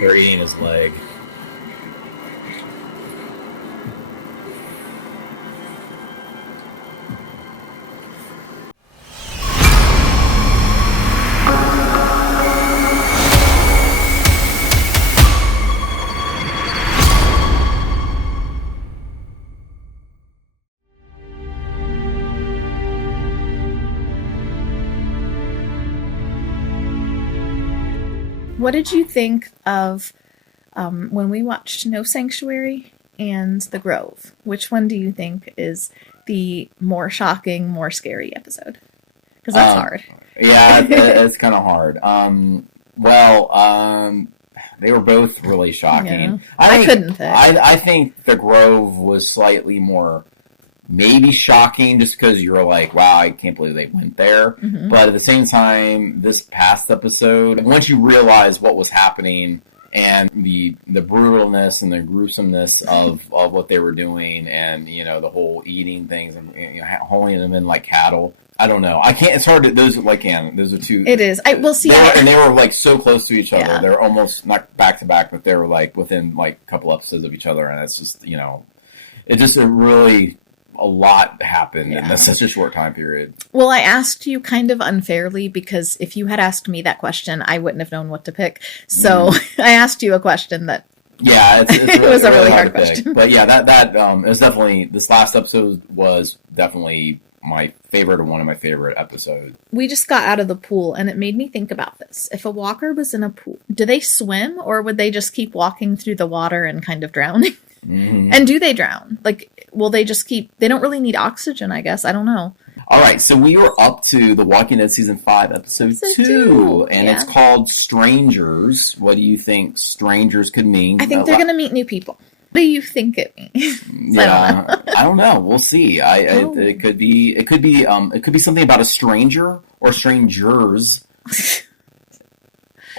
They're eating his leg. What did you think of when we watched No Sanctuary and The Grove? Which one do you think is the more shocking, more scary episode? Because that's hard. Yeah, it's kind of hard. They were both really shocking. Yeah. I couldn't pick. I think The Grove was slightly more maybe shocking just because you're like, wow, I can't believe they went there. Mm-hmm. But at the same time, this past episode, once you realize what was happening and the brutalness and the gruesomeness of what they were doing and, you know, the whole eating things and, you know, holding them in like cattle. I don't know. I can't. It's hard to. Those are two. It is. We'll see. And they were like so close to each other. Yeah. They're almost not back to back, but they were like within like a couple episodes of each other, and it's just, you know, really a lot happened in such a short time period. Well, I asked you kind of unfairly because if you had asked me that question, I wouldn't have known what to pick. So I asked you a question that. Yeah, it's really, it was a really hard hard question. But yeah, that it was definitely, this last episode was definitely my favorite or one of my favorite episodes. We just got out of the pool and it made me think about this. If a walker was in a pool, do they swim or would they just keep walking through the water and kind of drowning? Mm-hmm. And do they drown? Like, will they just keep... They don't really need oxygen, I guess. I don't know. All right, so we were up to The Walking Dead Season 5, Episode 2. And it's called Strangers. What do you think strangers could mean? I think they're going to meet new people. What do you think it means? Yeah, I don't know. We'll see. It could be something about a stranger or strangers.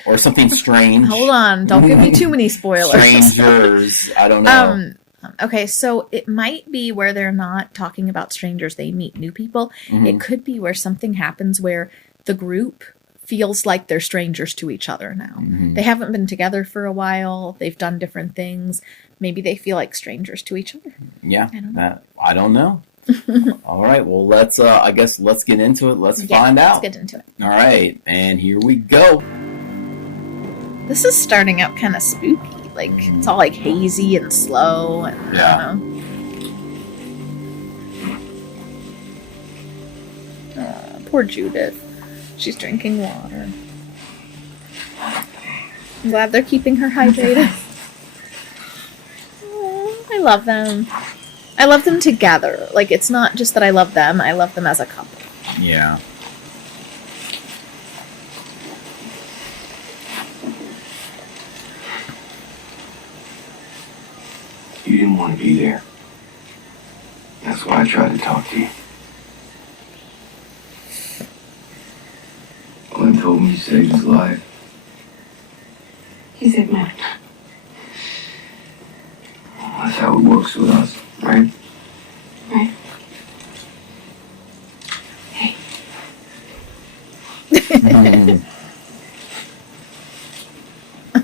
Or something strange. Hold on. Don't give me too many spoilers. Strangers. I don't know. Okay, so it might be where they're not talking about strangers. They meet new people. Mm-hmm. It could be where something happens where the group feels like they're strangers to each other now. Mm-hmm. They haven't been together for a while. They've done different things. Maybe they feel like strangers to each other. Yeah. I don't know. All right. Well, let's get into it. Let's find out. Let's get into it. All right. And here we go. This is starting out kind of spooky. Like, it's all like hazy and slow. And, I don't know. Poor Judith. She's drinking water. I'm glad they're keeping her hydrated. Oh, I love them. I love them together. Like, it's not just that I love them. I love them as a couple. Yeah. You didn't want to be there. That's why I tried to talk to you. Glenn told me you saved his life. He saved mine. That's how it works with us, right? Right. Hey.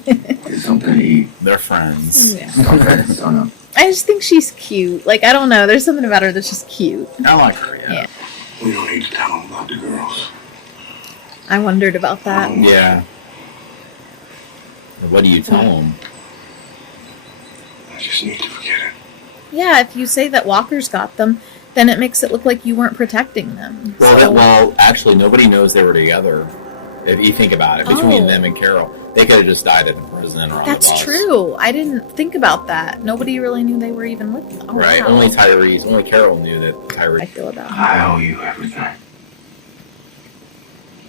Get something to eat. They're friends. Yeah. Okay, son up. I just think she's cute. Like, I don't know. There's something about her that's just cute. I like her, Yeah. We don't need to tell him about the girls. I wondered about that. Yeah. What do you tell them? I just need to forget it. Yeah, if you say that Walker's got them, then it makes it look like you weren't protecting them. Well, actually, nobody knows they were together. If you think about it, between them and Carol, they could have just died in prison or on the bus. That's true. I didn't think about that. Nobody really knew they were even with them. Oh, right? wow. Only Carol knew that Tyrese. I feel about him. I owe you everything.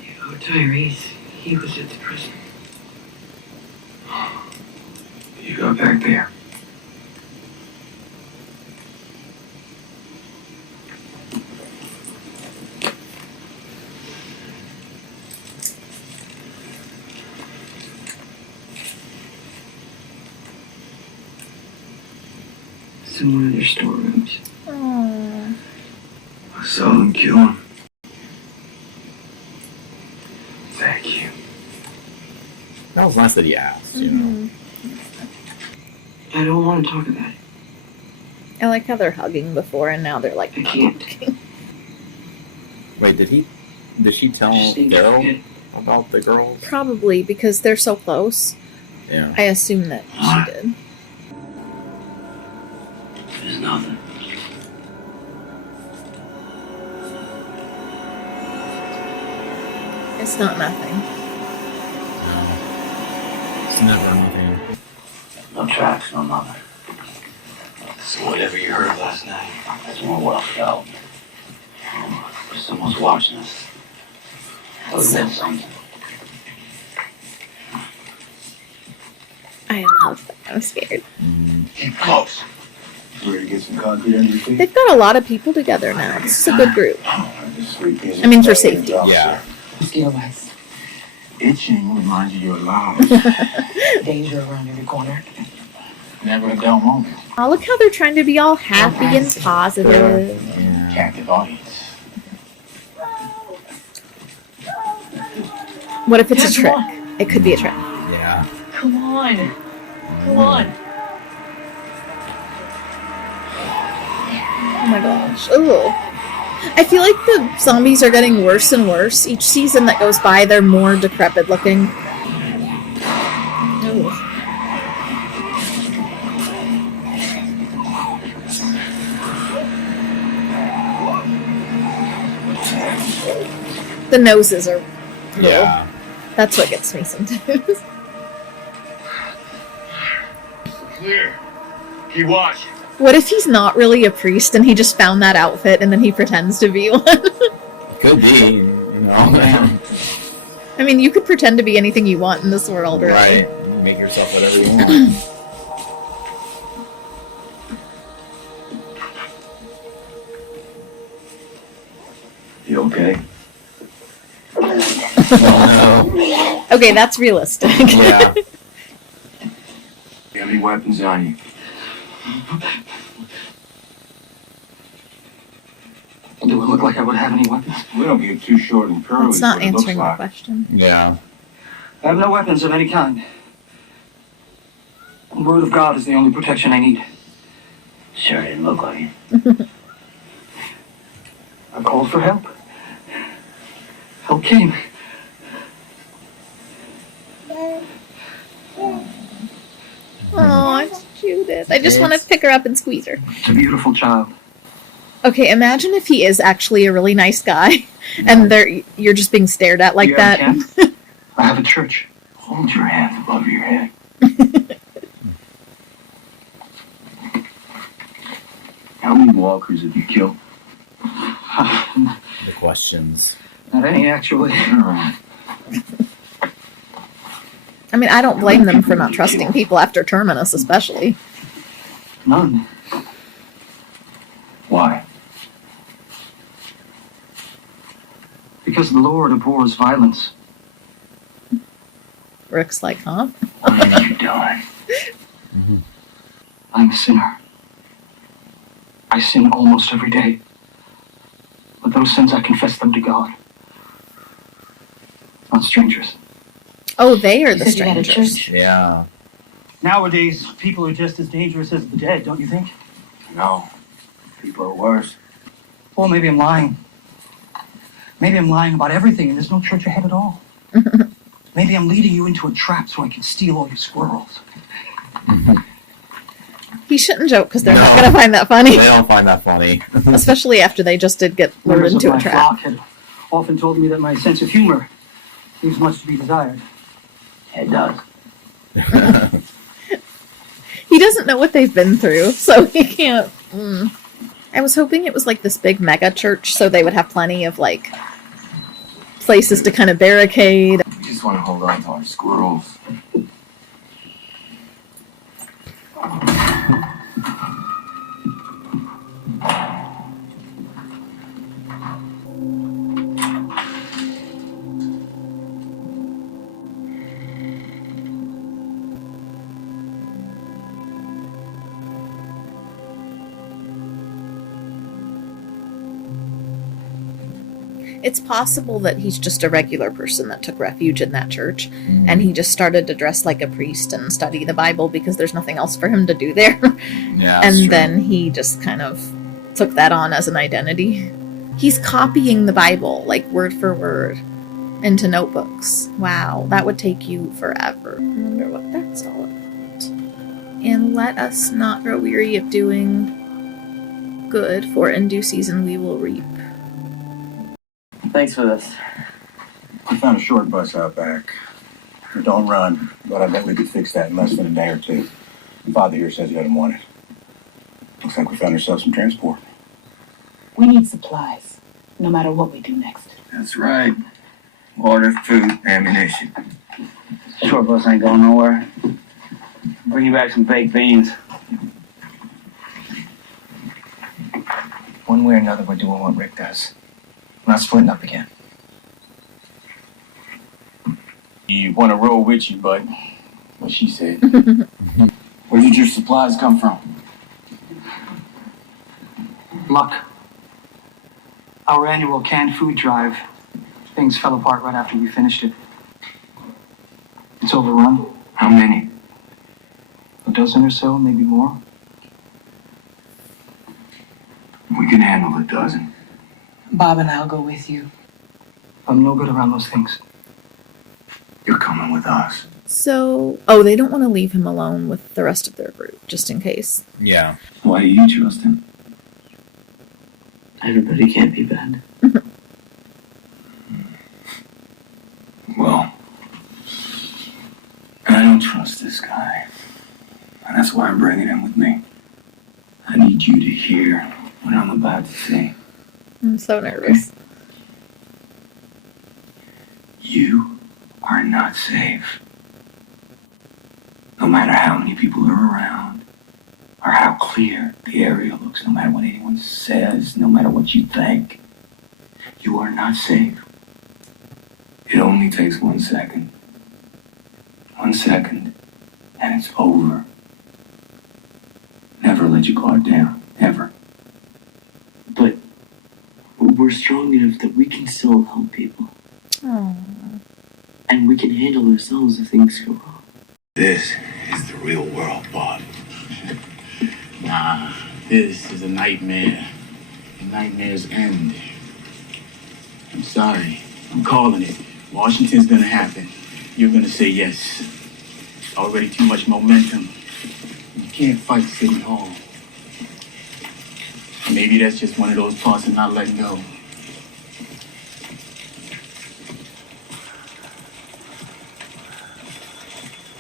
You owe Tyrese. He was at the prison. You got back there. It's in one of their storerooms. Aww. I saw them kill him. Thank you. Oh, was nice that he asked, you know. I don't want to talk about it. I like how they're hugging before and now they're like, I can't. Wait, did she tell I just need to Daryl forget. about the girls? Probably because they're so close. Yeah. I assume that she did. There's nothing. It's not nothing. It's never nothing. No tracks, no nothing. So whatever you heard last night, that's more well felt. Someone's watching us. Oh, that's something. I love that. I'm scared. Keep close. Ready to get some concrete under your feet? They've got a lot of people together now. This is a good group. I I mean, for safety. Yeah. Mosquito bites. Itching reminds you you're alive. Danger around every corner. Never a dull moment. Oh, look how they're trying to be all happy and positive. Yeah. Captive audience. What if it's a trick? It could be a trick. Yeah. Come on. Come on. Oh my gosh. Ooh. I feel like the zombies are getting worse and worse. Each season that goes by, they're more decrepit looking. Ooh. The noses are... Yeah. That's what gets me sometimes. Clear. Keep watching. What if he's not really a priest and he just found that outfit and then he pretends to be one? Could be, you know. I mean, you could pretend to be anything you want in this world, really. Right. You make yourself whatever you want. You okay? Oh, Okay, that's realistic. no. Yeah. You have any weapons on you? Do I look like I would have any weapons? We don't get too short and curly. It's not what it looks answering the like. question. Yeah. I have no weapons of any kind. The word of God is the only protection I need. Sure didn't look like it. I called for help. Help came. Oh, it's Judith. I just want to pick her up and squeeze her. It's a beautiful child. Okay, imagine if he is actually a really nice guy, and you're just being stared at like You have that. a camp? I have a church. Hold your hands above your head. How many walkers have you killed? The questions. Not any, actually. I mean, I don't blame them for not trusting people after Terminus, especially. None. Why? Because the Lord abhors violence. Rick's like, huh? What have you done? I'm a sinner. I sin almost every day. But those sins, I confess them to God. Not strangers. Oh, they are the You said you had a strangers. church? Yeah. Nowadays, people are just as dangerous as the dead, don't you think? No. People are worse. Well, maybe I'm lying. Maybe I'm lying about everything and there's no church ahead at all. Maybe I'm leading you into a trap so I can steal all your squirrels. He shouldn't joke because they're No. not going to find that funny. They don't find that funny. Especially after they just did get lured Members into of a my trap. flock had often told me that my sense of humor leaves much to be desired. It does. He doesn't know what they've been through, so he can't. I was hoping it was like this big mega church, so they would have plenty of like places to kind of barricade. We just want to hold on to our squirrels. it's possible that he's just a regular person that took refuge in that church, and he just started to dress like a priest and study the Bible because there's nothing else for him to do there. Yeah, And then he just kind of took that on as an identity. He's copying the Bible, like word for word, into notebooks. Wow, that would take you forever. I wonder what that's all about. And let us not grow weary of doing good, for in due season we will reap. Thanks for this. We found a short bus out back. Don't run, but I bet we could fix that in less than a day or two. Father here says he doesn't want it. Looks like we found ourselves some transport. We need supplies, no matter what we do next. That's right. Water, food, ammunition. Short bus ain't going nowhere. Bring you back some baked beans. One way or another, we're doing what Rick does. We're not splitting up again. You want to roll with you, but what she said. Where did your supplies come from? Luck. Our annual canned food drive. Things fell apart right after we finished it. It's overrun. How many? A dozen or so, maybe more. We can handle a dozen. Bob and I'll go with you. I'm no good around those things. You're coming with us. So, they don't want to leave him alone with the rest of their group, just in case. Yeah. Why do you trust him? Everybody can't be bad. Well, I don't trust this guy. And that's why I'm bringing him with me. I need you to hear what I'm about to say. I'm so nervous. You are not safe. No matter how many people are around, or how clear the area looks, no matter what anyone says, no matter what you think, you are not safe. It only takes 1 second. 1 second, and it's over. Never let your guard down, ever. But we're strong enough that we can still help people. Aww. And we can handle ourselves if things go wrong. This is the real world, Bob. Nah, this is a nightmare. And nightmares end. I'm sorry. I'm calling it. Washington's gonna happen. You're gonna say yes. Already too much momentum. You can't fight City Hall. Maybe that's just one of those parts of not letting go.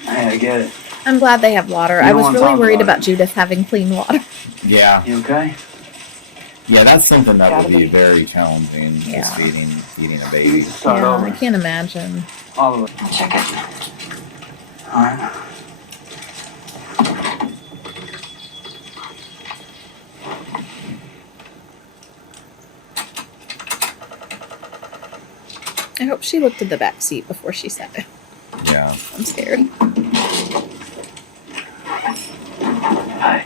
Hey, I get it. I'm glad they have water. You I don't was wanna really talk worried about about Judith having clean water. Yeah. You okay? Yeah, that's something that would be very challenging, Yeah. just feeding a You baby. need to start Yeah, over. I can't imagine. All of it. I'll check it. All right. I hope she looked at the back seat before she said it. Yeah. I'm scared. Hi.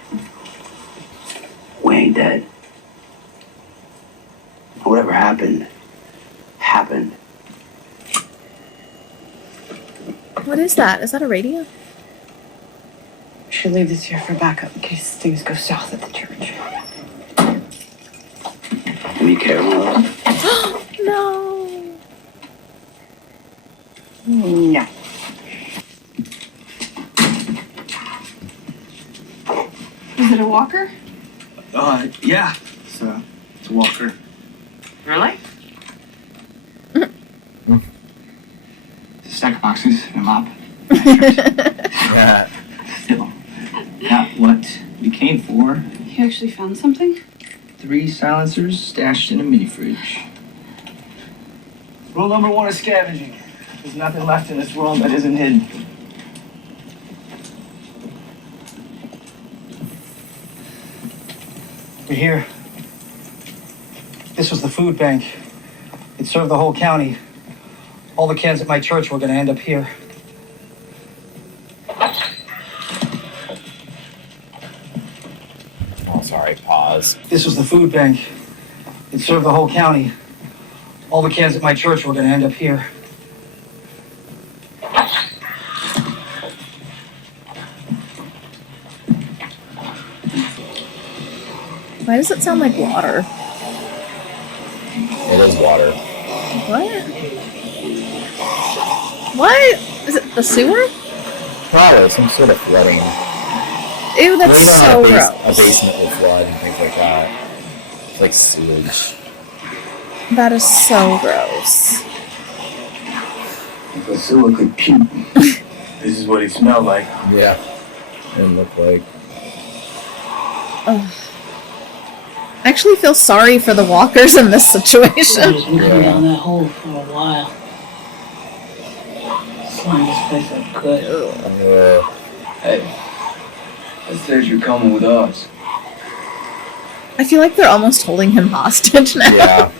We ain't dead. Whatever happened, happened. What is that? Is that a radio? We should leave this here for backup in case things go south at the church. Do you care more? No. No. Is it a walker? Yeah. It's a walker. Really? Stack of boxes and a mop. Yeah. Still, not what we came for. You actually found something? 3 silencers stashed in a mini fridge. Rule number 1 is scavenging. There's nothing left in this world that isn't hidden. We're here. This was the food bank. It served the whole county. All the cans at my church were going to end up here. Oh, sorry. Pause. This was the food bank. It served the whole county. All the kids at my church were going to end up here. Why does it sound like water? It is water. What? What? Is it the sewer? Probably some sort of flooding. Ew, that's so A gross. basement will flood and things like that. It's like sewage. That is so gross. If a sewer could puke, this is what it smelled like. Yeah. It looked like. Ugh. I actually feel sorry for the walkers in this situation. He's been coming down that hole for a while. Slime this place up good. Hey, that says you're coming with us. I feel like they're almost holding him hostage now. Yeah.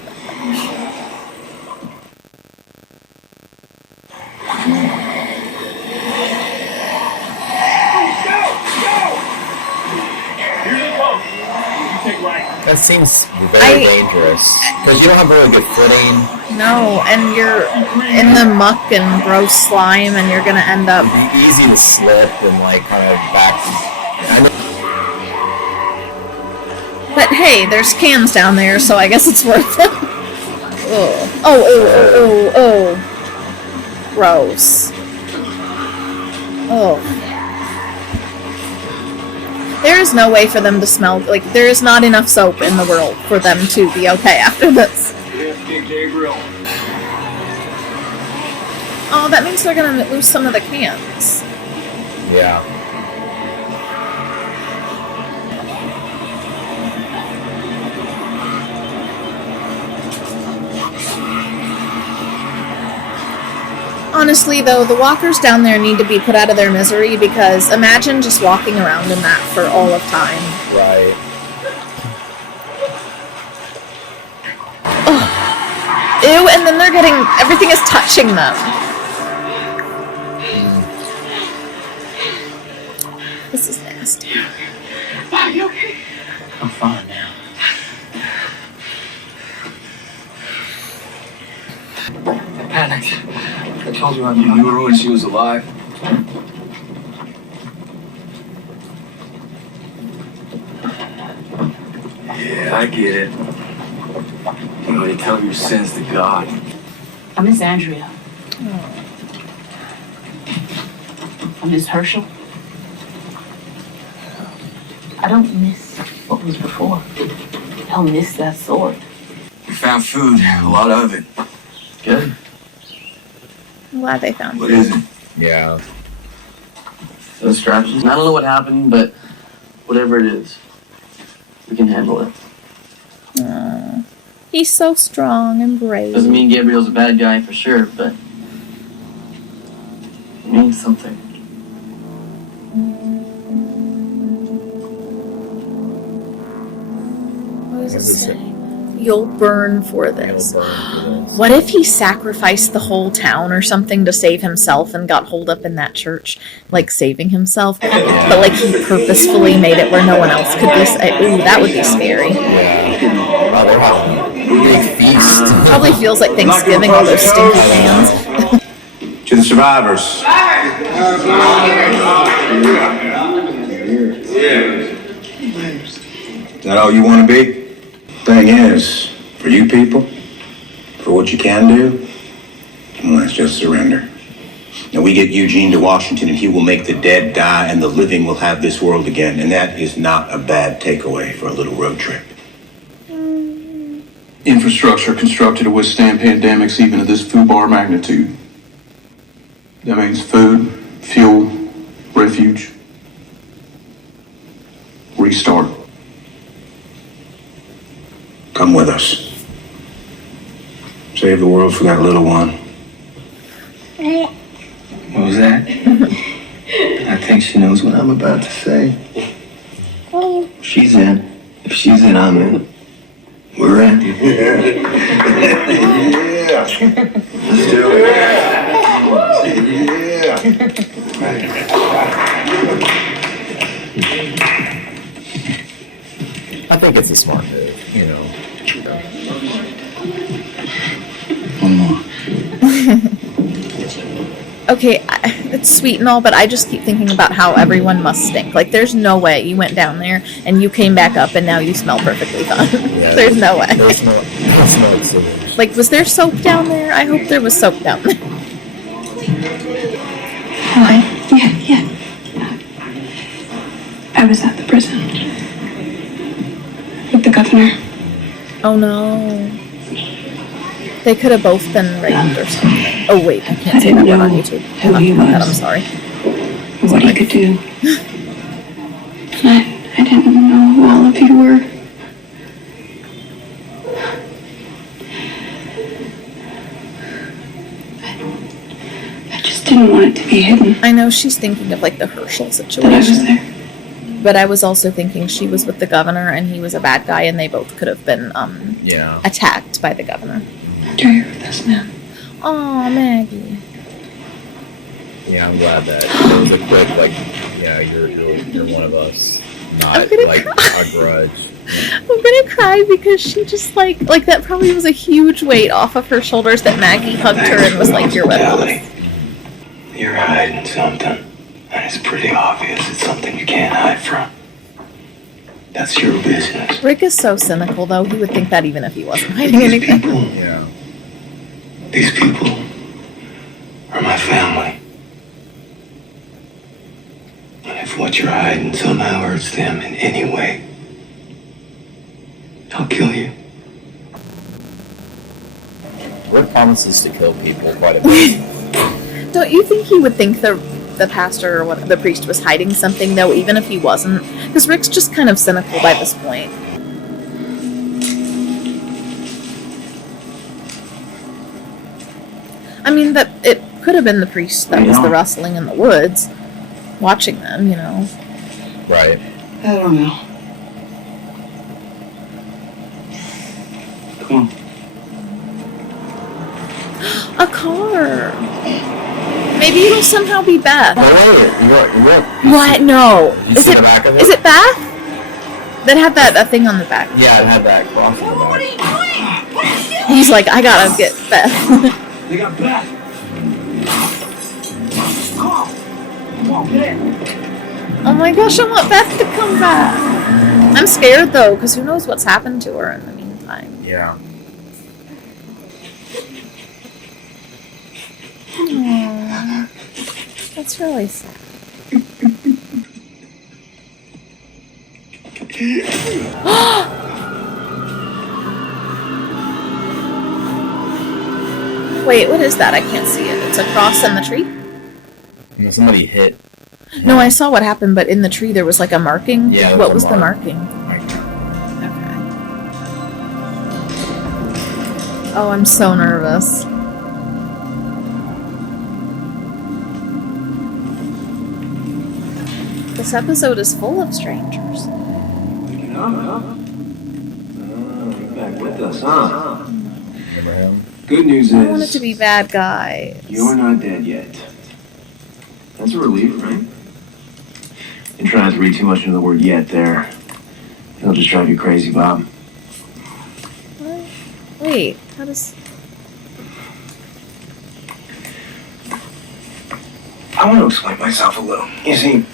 That seems very dangerous. Because you don't have really good footing. No, and you're in the muck and gross slime, and you're gonna end up. It'd be easy to slip and like kind of back. But hey, there's cans down there, so I guess it's worth it. Ugh. Oh. Gross. Oh. There is no way for them to smell, like, there is not enough soap in the world for them to be okay after this. Father Gabriel. Oh, that means they're gonna lose some of the cans. Yeah. Honestly, though, the walkers down there need to be put out of their misery, because imagine just walking around in that for all of time. Right. Ugh. Ew, and then they're getting, everything is touching them. This is nasty. Are you okay? I'm fine now. I panicked. I told you I'd You knew her when she was alive. Yeah, I get it. You know, you tell your sins to God. I miss Andrea. I miss Herschel. I don't miss what was before. I don't miss that sword. We found food, a lot of it. Good. I'm glad they found What it. is it? Yeah. Those scratches. I don't know what happened, but whatever it is, we can handle it. Aw. He's so strong and brave. Doesn't mean Gabriel's a bad guy for sure, but it means something. What does it What does it say? You'll burn for this. It'll burn for this. What if he sacrificed the whole town or something to save himself and got holed up in that church, like saving himself, but like he purposefully made it where no one else could be? Ooh, that would be scary. Yeah. Oh, they're having a big feast. Probably feels like Thanksgiving, all those stinky cans. To the survivors. Is that all you want to be? Thing is, for you people, for what you can do, well, it's just surrender. Now we get Eugene to Washington and he will make the dead die and the living will have this world again. And that is not a bad takeaway for a little road trip. Infrastructure constructed to withstand pandemics even of this FUBAR magnitude. That means food, fuel, refuge, restart. Come with us. Save the world for that little one. What was that? I think she knows what I'm about to say. She's in. If she's in, I'm in. We're in. Yeah. Let's do it. I think it's a smart move, you know. Okay, it's sweet and all, but I just keep thinking about how everyone must stink. Like, there's no way you went down there and you came back up and now you smell perfectly fine. Yeah, There's no way. They smell like sewage. Like, was there soap down there? I hope there was soap down there. Yeah. I was at the prison with the governor. Oh no. They could have both been raped or something. Oh wait, I can't say that word on YouTube. Who he was. I'm sorry. What he could do. I didn't know who all of you were. I just didn't want it to be hidden. I know she's thinking of like the Herschel That I was situation. there. But I was also thinking she was with the governor and he was a bad guy and they both could have been attacked by the governor. You're here with us now. Aw, Maggie. Yeah, I'm glad that there was a quick, like, yeah, you're one of us. Not, like, a grudge. I'm gonna cry because she just like that probably was a huge weight off of her shoulders that Maggie hugged her and was like, you're with us. You're hiding something, and it's pretty obvious. It's something you can't hide from. That's your business. Rick is so cynical though, he would think that even if he wasn't hiding anything. These people are my family. And if what you're hiding somehow hurts them in any way, I'll kill you. Rick promises to kill people quite a bit. Don't you think he would think the pastor or the priest was hiding something though, even if he wasn't? Because Rick's just kind of cynical by this point. I mean, that it could have been the priest that was the rustling in the woods, watching them, you know. Right. I don't know. Come on. A car. Maybe it'll somehow be Beth. What? No. Is it Beth? That had that thing on the back. Yeah, it had that cross on the back. He's like, I gotta get Beth. They got Beth. Come on, get in. Oh my gosh, I want Beth to come back. I'm scared though, because who knows what's happened to her in the meantime. Yeah. Aww. That's really sad. Wait, what is that? I can't see it. It's a cross in the tree? And somebody hit. No, I saw what happened, but in the tree there was like a marking. Yeah, what was the marking? Okay. Oh, I'm so nervous. This episode is full of strangers. You're back with us, huh? Good news I want it is, to be bad guys. you're not dead yet. That's a relief, right? And try not to read too much into the word yet there. It'll just drive you crazy, Bob. What? Wait, how does... I want to explain myself a little. You see,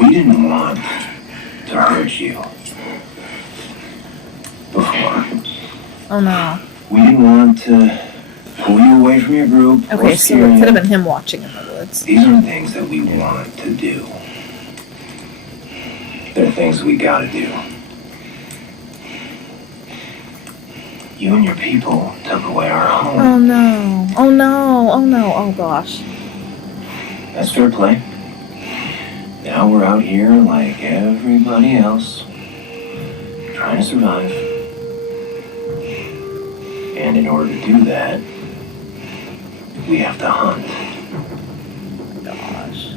we didn't want to hurt you before. Oh no. We didn't want to pull you away from your group. Okay, or so scare it could have you. been him watching in the woods. These are things that we want to do. They're things we gotta do. You and your people took away our home. Oh no. Oh no. Oh no. Oh gosh. That's fair play. Now we're out here like everybody else, trying to survive. And in order to do that, we have to hunt. Gosh.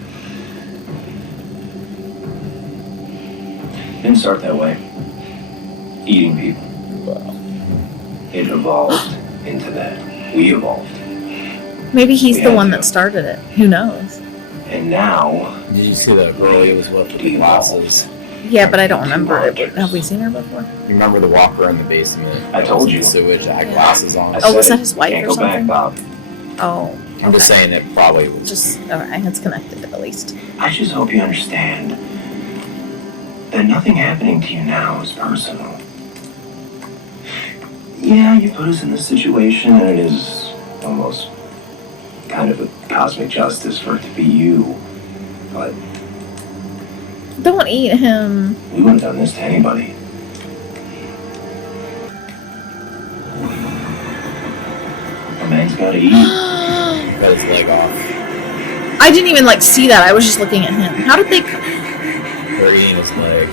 Didn't start that way. Eating people. It evolved into that. We evolved. Maybe he's We the had one to. that started it. Who knows? And now, Did you see the girl he was with the glasses? Yeah, but I don't remember it. Have we seen her before? You remember the walker in the basement? I told you. The sewage that had glasses on. I Oh, was said that his wife can't or go back, something? Bob. Oh. I'm just saying it probably was. Just, alright, it's connected at least. I just hope you understand that nothing happening to you now is personal. Yeah, you put us in this situation, and it is almost kind of a cosmic justice for it to be you. But Don't eat him. we wouldn't have done this to anybody. A man's gotta eat. Cut his leg off. I didn't even like see that. I was just looking at him. How did they? They're eating his leg.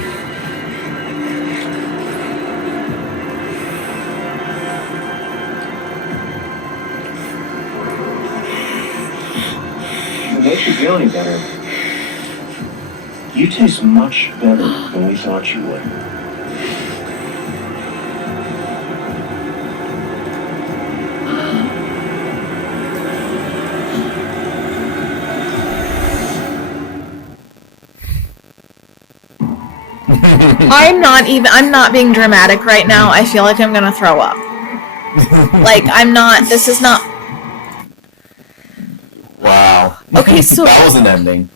It makes you feel any better. You taste much better than we thought you would. I'm not being dramatic right now. I feel like I'm gonna throw up. Like, I'm not, this is not. Wow. Okay, so. That was an ending.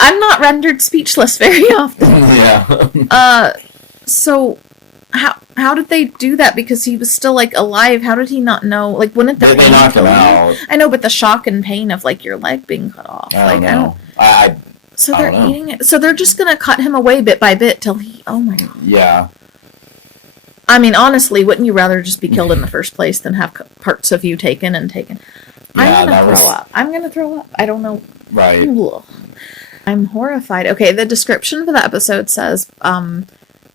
I'm not rendered speechless very often. Yeah. So how did they do that? Because he was still like alive. How did he not know? Like, wouldn't the They pain knocked him kill you? out. I know, but the shock and pain of like your leg being cut off. I don't know. So I they're don't know. eating it. So they're just gonna cut him away bit by bit till he. Oh my god. Yeah. I mean, honestly, wouldn't you rather just be killed in the first place than have parts of you taken? Yeah, I'm gonna throw up. I'm gonna throw up. I don't know. Right. Ugh. I'm horrified. Okay, the description for the episode says,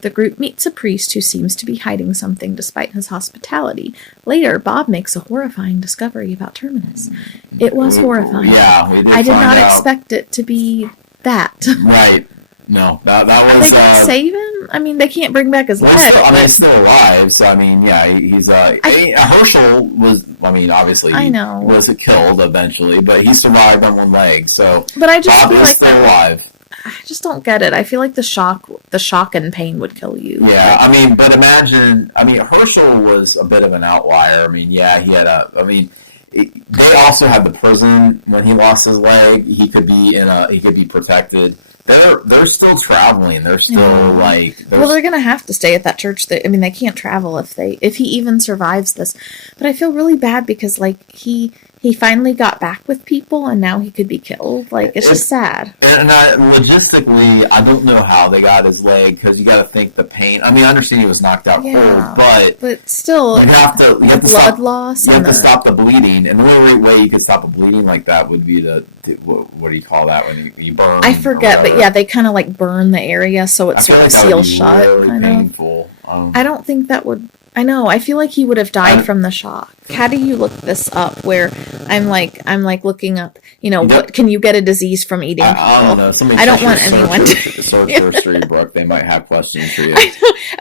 the group meets a priest who seems to be hiding something despite his hospitality. Later, Bob makes a horrifying discovery about Terminus. It was horrifying. Yeah, we did I did not find out. expect it to be that. Right. No, that was. Are they going to save him? I mean, they can't bring back his leg. He's still alive, so I mean, yeah, he's Herschel was. I mean, obviously, I know. was killed eventually, but he survived on one leg. So, but I just Bob feel is like still alive. I just don't get it. I feel like the shock and pain would kill you. Yeah, I mean, but imagine. I mean, Herschel was a bit of an outlier. I mean, yeah, he had a. I mean. They also had the prison when he lost his leg. He could be protected. They're still traveling. They're still they're gonna have to stay at that church. I mean, they can't travel if he even survives this. But I feel really bad because he finally got back with people and now he could be killed. Like, it's just sad. And logistically, I don't know how they got his leg because you got to think the pain. I mean, I understand he was knocked out cold, but still, you have to blood stop, loss. You have to stop the bleeding, and the only way you could stop a bleeding like that would be to what do you call that when you burn? I forget, but yeah, they kind of like burn the area so it sort of seals shut. Really kind painful. I don't think that would. I know. I feel like he would have died from the shock. How do you look this up? Where I'm like looking up. You know, what can you get a disease from eating? I don't know. I don't want anyone to search history, Brooke. They might have questions for you.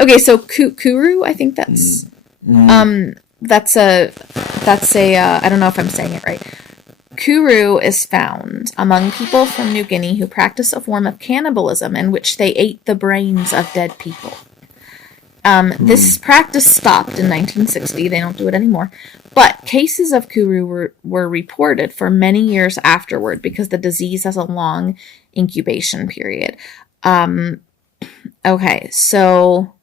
Okay, so Kuru, I think that's that's a I don't know if I'm saying it right. Kuru is found among people from New Guinea who practice a form of cannibalism in which they ate the brains of dead people. This practice stopped in 1960. They don't do it anymore. But cases of Kuru were reported for many years afterward because the disease has a long incubation period. Okay, so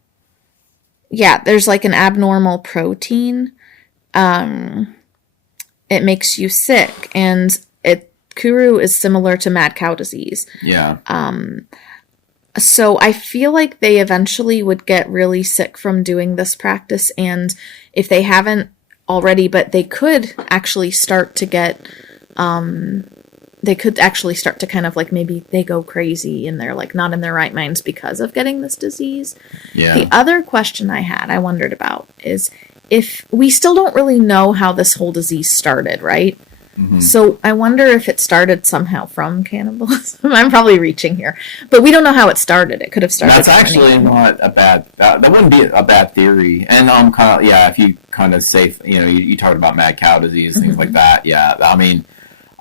yeah, there's like an abnormal protein. It makes you sick, and Kuru is similar to mad cow disease. Yeah. So I feel like they eventually would get really sick from doing this practice, and if they haven't already, but they could actually start to get, they could actually start to kind of like maybe they go crazy and they're like not in their right minds because of getting this disease. Yeah. The other question I wondered about is if we still don't really know how this whole disease started, right? Mm-hmm. So I wonder if it started somehow from cannibalism. I'm probably reaching here, but we don't know how it started. It could have started. That's actually not a bad. That wouldn't be a bad theory. And kind of if you kind of say you talked about mad cow disease, things like that. Yeah, I mean,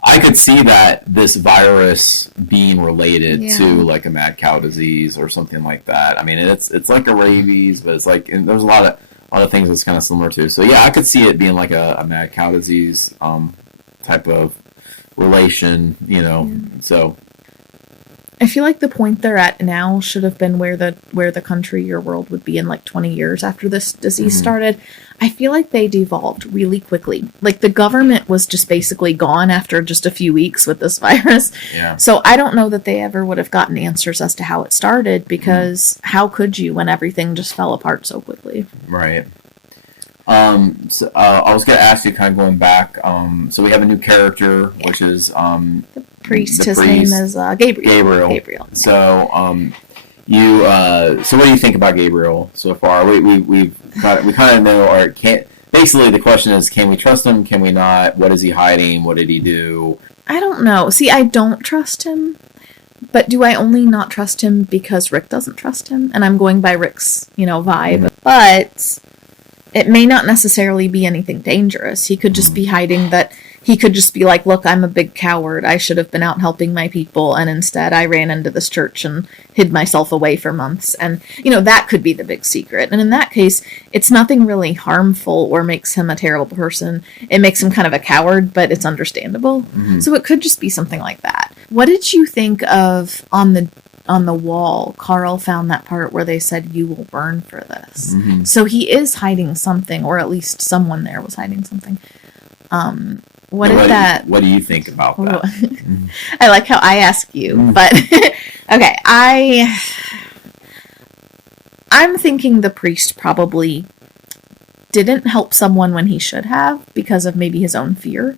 I could see that this virus being related Yeah. to like a mad cow disease or something like that. I mean, it's like a rabies, but it's like, and there's a lot of things that's kind of similar to. So yeah, I could see it being like a mad cow disease type of relation, you know. So I feel like the point they're at now should have been where the country or world would be in like 20 years after this disease started. I feel like they devolved really quickly. Like the government was just basically gone after just a few weeks with this virus. Yeah. So I don't know that they ever would have gotten answers as to how it started, because how could you when everything just fell apart so quickly? Right. So, I was going to ask you, kind of going back. So we have a new character, which is Priest. the His priest, name is Gabriel. Gabriel. Yeah. So so what do you think about Gabriel so far? We kind of know, or can't. Basically, the question is, can we trust him? Can we not? What is he hiding? What did he do? I don't know. See, I don't trust him. But do I only not trust him because Rick doesn't trust him? And I'm going by Rick's, vibe. But it may not necessarily be anything dangerous. He could just be hiding that. He could just be like, look, I'm a big coward. I should have been out helping my people. And instead I ran into this church and hid myself away for months. And, that could be the big secret. And in that case, it's nothing really harmful or makes him a terrible person. It makes him kind of a coward, but it's understandable. So it could just be something like that. What did you think of on the wall? Carl found that part where they said, you will burn for this. So he is hiding something, or at least someone there was hiding something. What do you think about that? I like how I ask you, but okay, I'm thinking the priest probably didn't help someone when he should have because of maybe his own fear.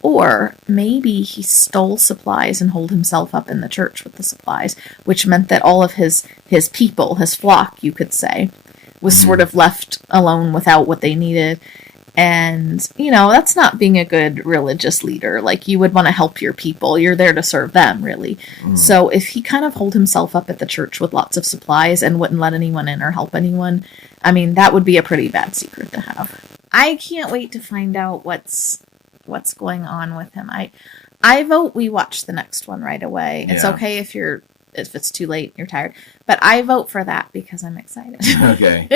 Or maybe he stole supplies and holed himself up in the church with the supplies, which meant that all of his people, his flock, you could say, was sort of left alone without what they needed. And, that's not being a good religious leader. Like, you would want to help your people. You're there to serve them, really. So if he kind of holed himself up at the church with lots of supplies and wouldn't let anyone in or help anyone, I mean, that would be a pretty bad secret to have. I can't wait to find out what's going on with him. I vote we watch the next one right away. It's okay if it's too late and you're tired. But I vote for that because I'm excited. Okay.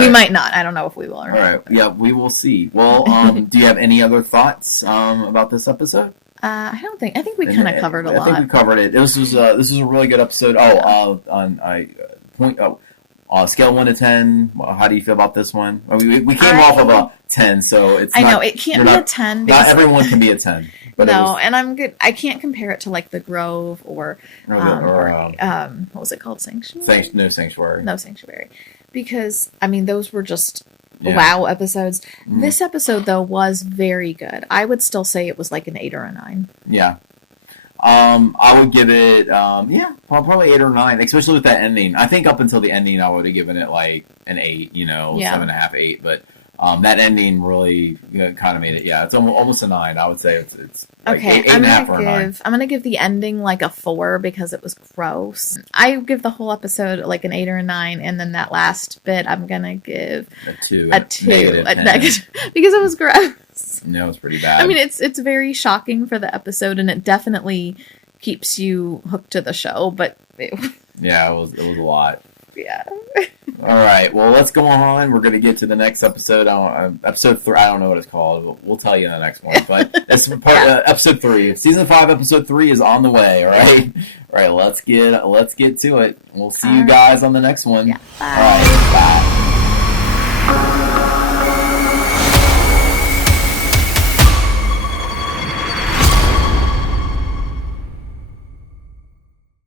We might not. I don't know if we will or not. All right. Yeah, we will see. Well, do you have any other thoughts about this episode? I think we kind of covered a lot. I think we covered it. This was a really good episode. Scale 1 to 10. How do you feel about this one? We came off of a 10, so it's. I know it can't be a 10. Not everyone can be a 10. But and I'm good. I can't compare it to like the Grove or what was it called? Sanctuary? No Sanctuary. No Sanctuary. Because, those were just wow episodes. This episode, though, was very good. I would still say it was like an 8 or a 9. Yeah. I would give it, probably 8 or 9, especially with that ending. I think up until the ending, I would have given it like an 8, 7.5, 8. But that ending really kind of made it. Yeah, it's almost a 9. I would say it's like okay. 8.5 or a 9. I'm gonna give the ending like a 4 because it was gross. I give the whole episode like an 8 or a 9, and then that last bit I'm gonna give a 2. Negative because it was gross. No, it's pretty bad. It's very shocking for the episode, and it definitely keeps you hooked to the show. But it was a lot. Yeah. All right. Well, let's go on. We're going to get to the next episode. Episode 3. I don't know what it's called. We'll tell you in the next one. But that's episode 3. Season 5, episode 3 is on the way. All right. All right. Let's get to it. We'll see you guys on the next one. Yeah. Bye. All right. Bye.